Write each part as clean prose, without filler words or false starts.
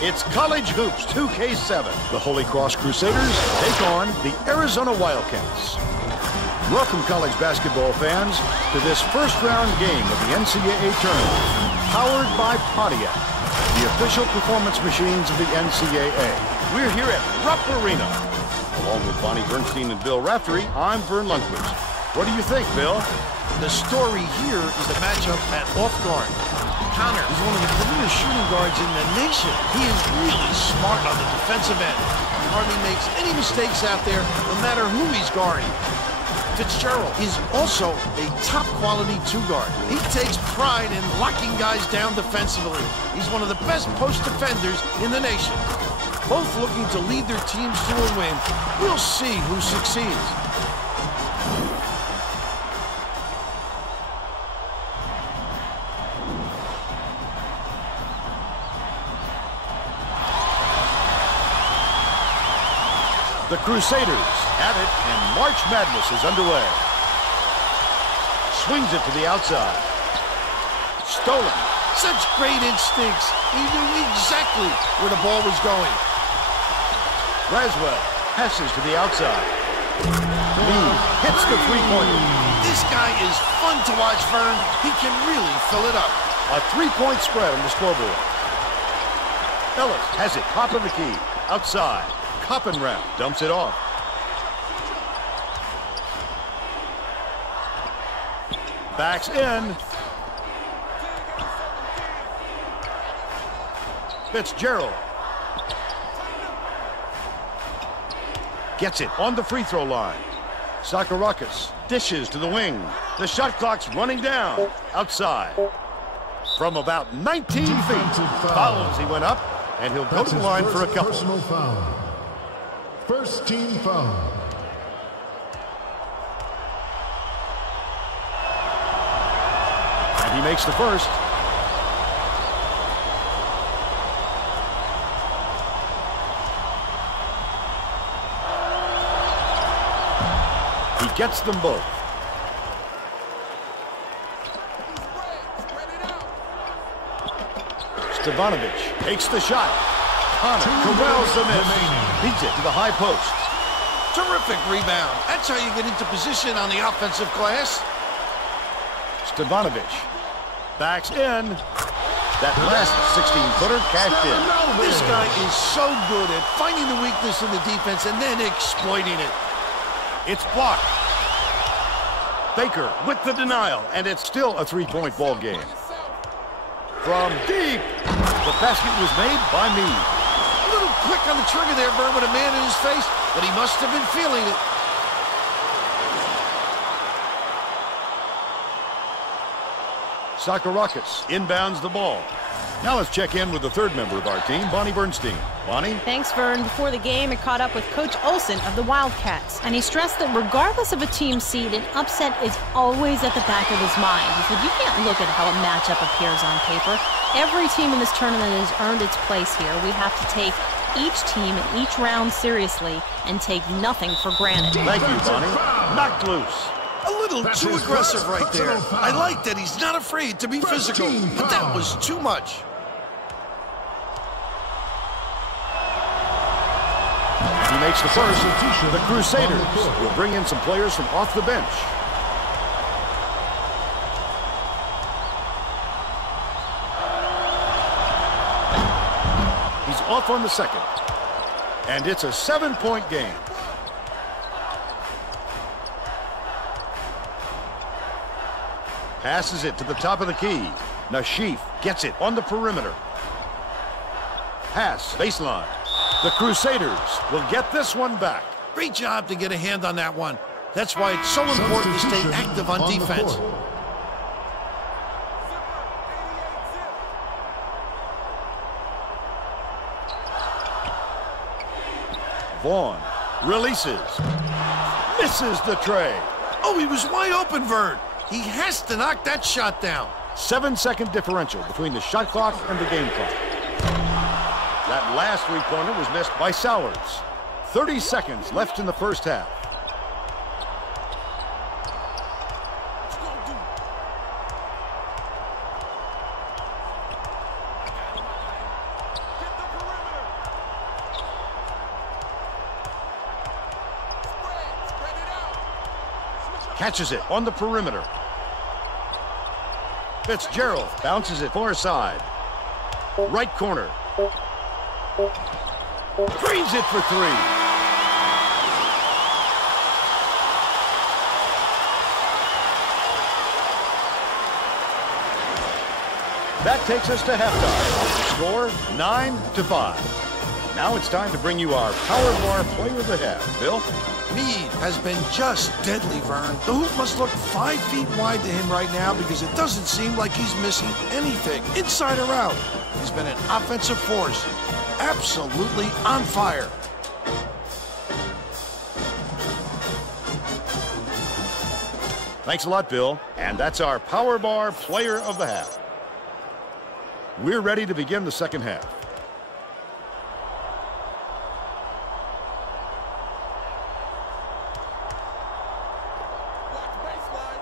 It's College Hoops 2K7. The Holy Cross Crusaders take on the Arizona Wildcats. Welcome, college basketball fans, to this first-round game of the NCAA tournament, powered by Pontiac, the official performance machines of the NCAA. We're here at Rupp Arena. Along with Bonnie Bernstein and Bill Raftery, I'm Vern Lundquist. What do you think, Bill? The story here is the matchup at off guard. Connor is one of the premier shooting guards in the nation. He is really smart on the defensive end. He hardly makes any mistakes out there, no matter who he's guarding. Fitzgerald is also a top-quality two-guard. He takes pride in locking guys down defensively. He's one of the best post defenders in the nation. Both looking to lead their teams to a win. We'll see who succeeds. The Crusaders have it, and March Madness is underway. Swings it to the outside. Stolen. Such great instincts. He knew exactly where the ball was going. Braswell passes to the outside. Lee hits the three-pointer. This guy is fun to watch, Vern. He can really fill it up. A three-point spread on the scoreboard. Ellis has it, top of the key, outside. Coppenrath dumps it off. Backs in. Fitzgerald. Gets it on the free throw line. Sakarakis dishes to the wing. The shot clock's running down. Outside. From about 19 feet. Foul as he went up, and he'll go to the line for a couple. Personal foul. First team foul. And he makes the first. He gets them both. Stevanovic takes the shot. Connor corrals the miss. Beats it to the high post. Terrific rebound. That's how you get into position on the offensive glass. Stevanovic backs in. That last 16-footer cashed in. This guy is so good at finding the weakness in the defense and then exploiting it. It's blocked. Baker with the denial, and it's still a three-point ball game. From deep, the basket was made by Meade. A little quick on the trigger there, Vern, with a man in his face, but he must have been feeling it. Sakarakis inbounds the ball. Now let's check in with the third member of our team, Bonnie Bernstein. Bonnie? Thanks, Vern. Before the game, I caught up with Coach Olson of the Wildcats, and he stressed that regardless of a team seed, an upset is always at the back of his mind. He said, you can't look at how a matchup appears on paper. Every team in this tournament has earned its place here. We have to take each team and each round seriously and take nothing for granted. Thank you, Bonnie. Knocked loose. A little too aggressive right there. I like that he's not afraid to be physical, but that was too much. He makes the first. The Crusaders will bring in some players from off the bench. He's off on the second. And it's a 7-point game. Passes it to the top of the key. Nashif gets it on the perimeter. Pass, baseline. The Crusaders will get this one back. Great job to get a hand on that one. That's why it's so important to stay active on defense. Vaughn releases. Misses the tray. Oh, he was wide open, Vern. He has to knock that shot down. 7-second differential between the shot clock and the game clock. That last three-pointer was missed by Sowers. 30 seconds left in the first half. Catches it on the perimeter. Fitzgerald bounces it far side. Right corner. Drains it for three. That takes us to halftime. Score 9-5. Now it's time to bring you our Power Bar Player of the Half. Bill? Meade has been just deadly, Vern. The hoop must look 5 feet wide to him right now because it doesn't seem like he's missing anything, inside or out. He's been an offensive force, absolutely on fire. Thanks a lot, Bill. And that's our Power Bar Player of the Half. We're ready to begin the second half.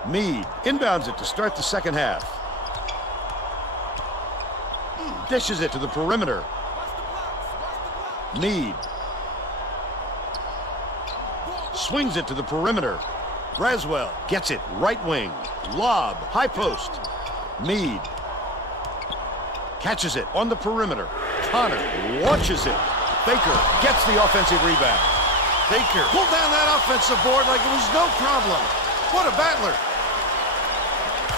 Meade inbounds it to start the second half. Dishes it to the perimeter. Meade swings it to the perimeter. Braswell gets it right wing. Lob, high post. Meade catches it on the perimeter. Connor launches it. Baker gets the offensive rebound. Baker pulled down that offensive board like it was no problem. What a battler.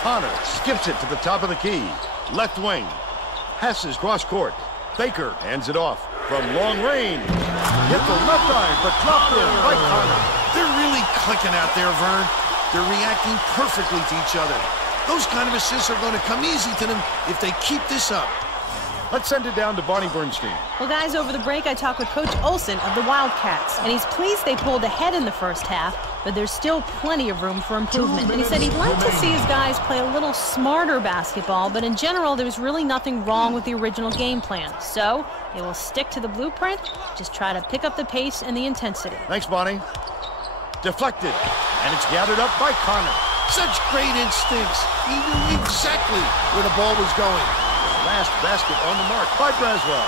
Connor skips it to the top of the key. Left wing. Passes cross court. Baker hands it off from long range. Hit the left iron, but dropped in by Connor. They're really clicking out there, Vern. They're reacting perfectly to each other. Those kind of assists are going to come easy to them if they keep this up. Let's send it down to Barney Bernstein. Well, guys, over the break, I talked with Coach Olson of the Wildcats, and he's pleased they pulled ahead in the first half, but there's still plenty of room for improvement. And he said he'd like to see his guys play a little smarter basketball, but in general, there's really nothing wrong with the original game plan. So they will stick to the blueprint, just try to pick up the pace and the intensity. Thanks, Bonnie. Deflected, and it's gathered up by Connor. Such great instincts. He knew exactly where the ball was going. Last basket on the mark by Braswell.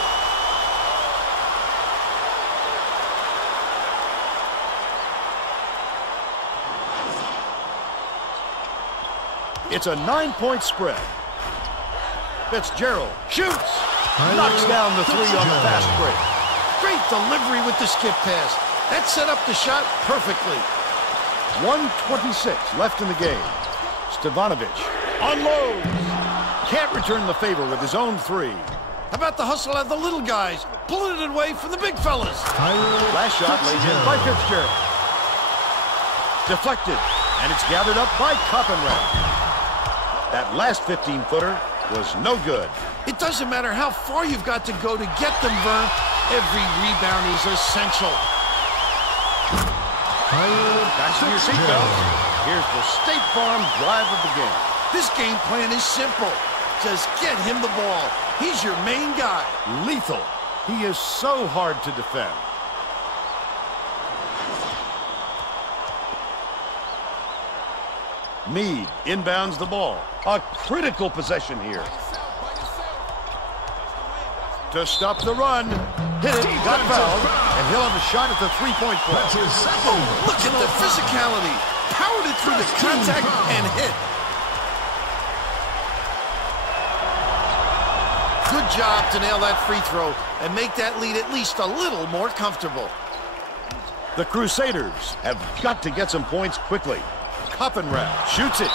It's a 9-point spread. Fitzgerald shoots. Knocks down the three on the fast break. Great delivery with the skip pass. That set up the shot perfectly. 1:26 left in the game. Stevanovic unloads. Can't return the favor with his own three. How about the hustle of the little guys, pulling it away from the big fellas? Last shot laid in by Fitzgerald. Deflected, and it's gathered up by Coppenrath. That last 15-footer was no good. It doesn't matter how far you've got to go to get them, Vern. Every rebound is essential. Fasten your seatbelts. Here's the State Farm drive of the game. This game plan is simple. Just get him the ball. He's your main guy. Lethal. He is so hard to defend. Meade inbounds the ball. A critical possession here. To stop the run. Hit it, got fouled, and he'll have a shot at the three-point play. Look at the physicality. Powered it through the contact and hit. Good job to nail that free throw and make that lead at least a little more comfortable. The Crusaders have got to get some points quickly. Coppenrath shoots it.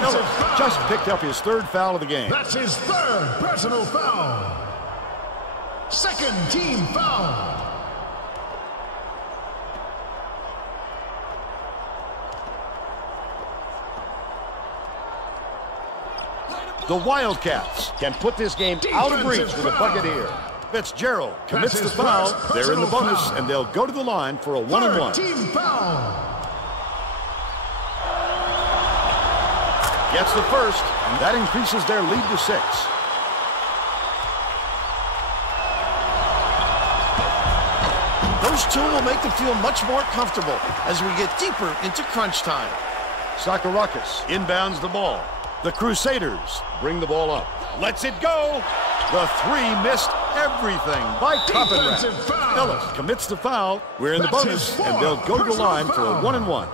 Miller just picked up his third foul of the game. That's his third personal foul. Second team foul. The Wildcats can put this game out of reach with a bucket here. Fitzgerald commits the foul. They're in the bonus, and they'll go to the line for a one-and-one. Team foul. Gets the first, and that increases their lead to 6. Those two will make them feel much more comfortable as we get deeper into crunch time. Sakarakis inbounds the ball. The Crusaders bring the ball up. Lets it go. The three missed everything by Coppenrath. Ellis commits the foul. We're in the bonus, and they'll go to the line for a one-and-one.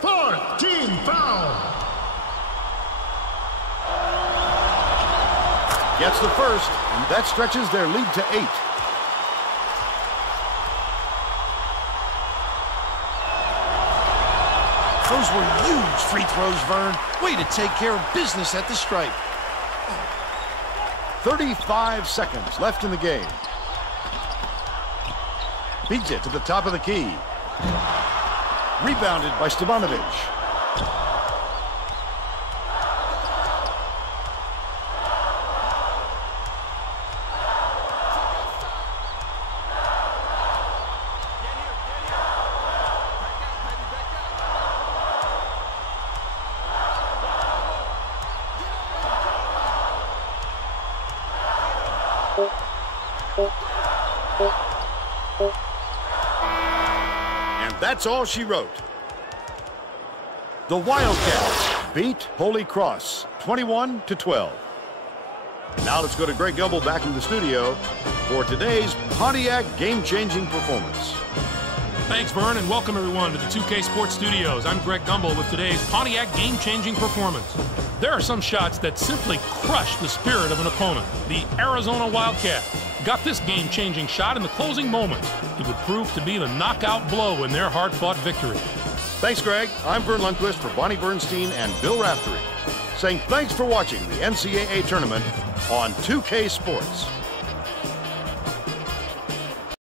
Fourth team foul. Gets the first, and that stretches their lead to 8. Those were huge free throws, Vern. Way to take care of business at the stripe. 35 seconds left in the game. Beats it to the top of the key. Rebounded by Stevanovic. And that's all she wrote. The Wildcats beat Holy Cross 21-12. Now let's go to Greg Gumbel back in the studio for today's Pontiac game-changing performance. Thanks, Vern, and welcome everyone to the 2K Sports Studios. I'm Greg Gumbel with today's Pontiac game-changing performance. There are some shots that simply crush the spirit of an opponent. The Arizona Wildcats got this game-changing shot in the closing moments. It would prove to be the knockout blow in their hard-fought victory. Thanks, Greg. I'm Vern Lundquist for Bonnie Bernstein and Bill Raftery, saying thanks for watching the NCAA tournament on 2K Sports.